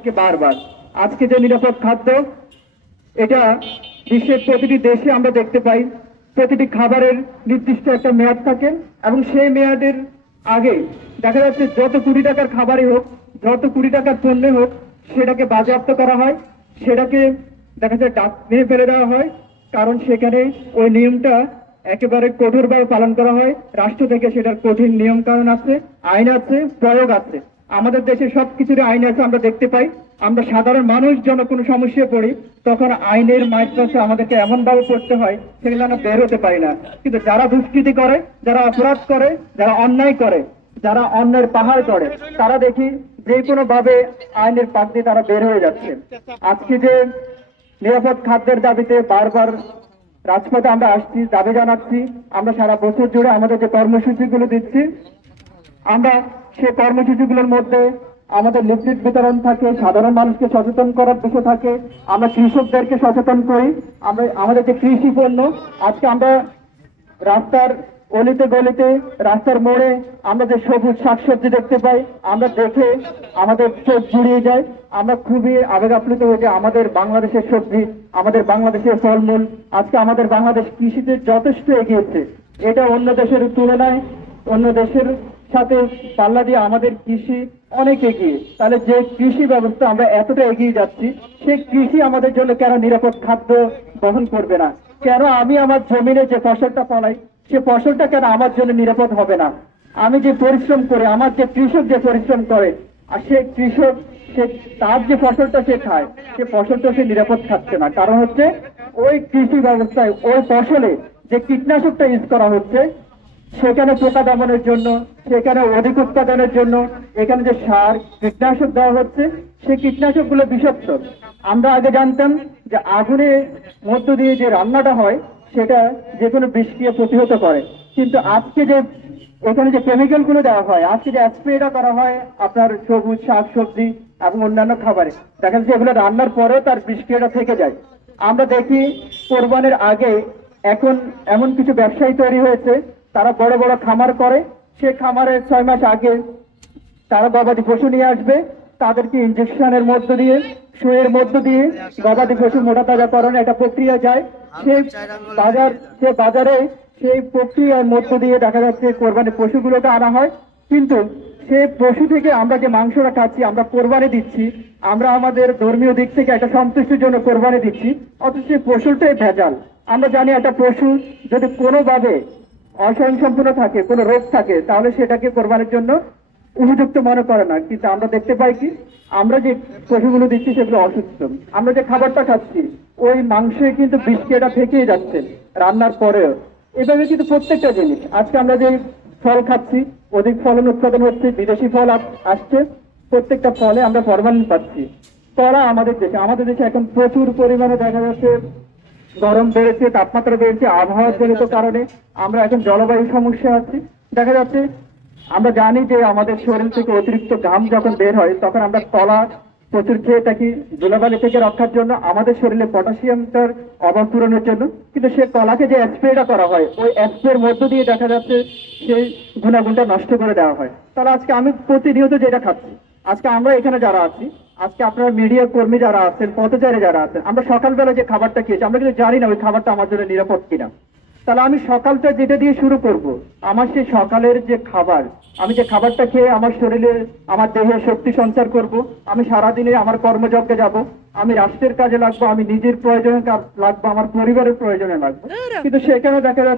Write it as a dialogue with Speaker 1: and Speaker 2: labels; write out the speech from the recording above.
Speaker 1: থেকে বারবার। আজকে যে নিরাপদ খাদ্য, এটা বিশ্বের প্রতিটি দেশে আমরা দেখতে পাই। প্রতিটি খাবারের নির্দিষ্ট একটা মেয়াদ থাকে এবং সেই মেয়াদের আগে দেখা যাচ্ছে যত কুড়ি টাকার খাবারই হোক, যত কুড়ি টাকার পণ্য হোক, সেটাকে বাজেয়াপ্ত করা হয়। সেটাকে দেখা যায় ডাক ডাস্টবিনে ফেলে দেওয়া হয়। কারণ সেখানে ওই নিয়মটা একেবারে কঠোরভাবে পালন করা হয়। রাষ্ট্র থেকে সেটার কঠিন নিয়ম কারণ আছে, আইন আছে, প্রয়োগ আছে। আমাদের দেশে সবকিছুর আইন আছে, আমরা দেখতে পাই। আমরা সাধারণ মানুষ যখন কোনো সমস্যায় পড়ি, তখন আইনের মাইট আমাদেরকে এমন ভাবে পড়তে হয়, সেগুলো আমরা বের হতে পারি না। কিন্তু যারা দুষ্কৃতি করে, যারা অপরাধ করে, যারা অন্যায় করে, যারা অন্যের পাহাড় করে তারা দেখি যে কোনো ভাবে আইনের পাক দিয়ে তারা বের হয়ে যাচ্ছে। আজকে যে নিরাপদ খাদ্যের দাবিতে বারবার রাজপথে আমরা আসছি, দাবি জানাচ্ছি, আমরা সারা বছর জুড়ে আমাদের যে কর্মসূচিগুলো দিচ্ছি আমরা সে কর্মসূচিগুলোর মধ্যে আমাদের লিফলেট বিতরণ থাকে, সাধারণ মানুষকে সচেতন করার বিষয় থাকে, আমরা কৃষকদেরকে সচেতন করি, আমরা, আমাদের যে কৃষি পণ্য, আজকে আমরা রাস্তার অলিতে গলিতে, রাস্তার মোড়ে আমরা যে সবুজ শাকসবজি দেখতে পাই, আমরা দেখে আমাদের চোখ জুড়িয়ে যায়। আমরা খুবই আবেগ আপ্লুত হয়ে যাই আমাদের বাংলাদেশের সবজি, আমাদের বাংলাদেশের ফলমূল, আজকে আমাদের বাংলাদেশ কৃষিতে যথেষ্ট এগিয়েছে এটা অন্য দেশের তুলনায়, অন্য দেশের সাথে পাল্লা দিয়ে আমাদের কৃষি অনেক এগিয়ে। তাহলে যে কৃষি ব্যবস্থা আমরা এতটা এগিয়ে যাচ্ছি সেই কৃষি আমাদের জন্য কেন নিরাপদ খাদ্য বহন করবে না? কেন আমি আমার জমিনে যে ফসলটা ফলাই, সে ফসলটা কেন আমার জন্য নিরাপদ হবে না? আমি যে পরিশ্রম করে, আমার যে কৃষক যে পরিশ্রম করে, আর সে কৃষক, সে তার যে ফসলটা সে খায়, সে ফসলটা সে নিরাপদ খাচ্ছে না। কারণ হচ্ছে ওই কৃষি ব্যবস্থায়, ওই ফসলে যে কীটনাশকটা ইউজ করা হচ্ছে, সেখানে পোকা দমনের জন্য সেখানে অধিক উৎপাদনের জন্য এখানে যে সার কীটনাশক দেওয়া হচ্ছে, সেই কীটনাশকগুলো বিষাক্ত। আমরা আগে জানতাম যে আগুনের মধ্য দিয়ে যে রান্নাটা হয়, সেটা যে কোনো বিষক্রিয়া প্রতিহত করে। কিন্তু আজকে যে এখানে যে কেমিক্যালগুলো দেওয়া হয়, আজকে যে স্প্রেটা করা হয় আপনার সবুজ শাক সবজি এবং অন্যান্য খাবারে, দেখা যাচ্ছে এগুলো রান্নার পরেও তার বিষক্রিয়াটা থেকে যায়। আমরা দেখি কোরবানের আগে এখন এমন কিছু ব্যবসায়ী তৈরি হয়েছে, তারা বড় বড় খামার করে সে খামারের ছয় মাস আগে তারা গবাদি পশু নিয়ে আসবে, তাদেরকে ইঞ্জেকশনের মধ্য দিয়ে, সুয়ের মধ্য দিয়ে গবাদি পশু মোটা তাজাকরণ একটা প্রক্রিয়া যায়। সে বাজার, সে বাজারে সেই প্রক্রিয়ার মধ্য দিয়ে দেখা যাচ্ছে কোরবানি পশুগুলোকে আনা হয়। কিন্তু সে পশু থেকে আমরা যে মাংসটা খাচ্ছি, আমরা কোরবানি দিচ্ছি, আমরা আমাদের ধর্মীয় দিক থেকে একটা সন্তুষ্টির জন্য কোরবানি দিচ্ছি, অথচ সেই পশুটাই ভেজাল। আমরা জানি একটা পশু যদি কোনোভাবে অস্বয়ংসম্পূর্ণ থাকে, কোনো রোগ থাকে, তাহলে সেটাকে কোরবানির জন্য উপযুক্ত মনে করে না। কিন্তু আমরা দেখতে পাই কি, আমরা যে পশুগুলো দিচ্ছি সেগুলো অসুস্থ। আমরা যে খাবারটা খাচ্ছি, ওই মাংসে কিন্তু বিষক্রিয়াটা থেকেই যাচ্ছে রান্নার পরেও। এভাবে কিন্তু প্রত্যেকটা জিনিস। আজকে আমরা যে ফল খাচ্ছি, অধিক ফলন উৎপাদন হচ্ছে, বিদেশি ফল আসছে, প্রত্যেকটা ফলে আমরা ফরমালিন পাচ্ছি। কলা আমাদের দেশে আমাদের দেশে এখন প্রচুর পরিমাণে দেখা যাচ্ছে গরম বেড়েছে, তাপমাত্রা বেড়েছে, আবহাওয়া জনিত কারণে আমরা এখন জলবায়ু সমস্যা আছি। দেখা যাচ্ছে, আমরা জানি যে আমাদের শরীর থেকে অতিরিক্ত ঘাম যখন বের হয়, তখন আমরা কলা প্রচুর খেয়ে থাকি, ধুলাবালি থেকে রক্ষার জন্য আমাদের শরীরে পটাশিয়ামটার অভাব পূরণের জন্য। কিন্তু সে কলাকে যে স্প্রেটা করা হয়, ওই স্প্রের মধ্য দিয়ে দেখা যাচ্ছে সেই গুণাগুণটা নষ্ট করে দেওয়া হয়। তাহলে আজকে আমি প্রতিনিয়ত যেটা খাচ্ছি, আজকে আমরা এখানে যারা আছি আজকে আপনারা মিডিয়া কর্মী যারা আছেন পথচারী যারা আছেন আমরা সকালবেলা যে খাবারটা খেয়েছি আমরা কিন্তু জানি না ওই খাবারটা আমার জন্য নিরাপদ কিনা। তাহলে আমি সকালটা যেটা দিয়ে শুরু করব আমার সেই সকালের যে খাবার আমি যে খাবারটা খেয়ে আমার শরীরে আমার দেহে শক্তি সঞ্চার করব আমি সারাদিনে আমার কর্মযজ্ঞে যাব আমি রাষ্ট্রের কাজে লাগবো আমি নিজের প্রয়োজনে লাগবো আমার পরিবারের প্রয়োজনে লাগবো। কিন্তু সেখানে দেখা যাচ্ছে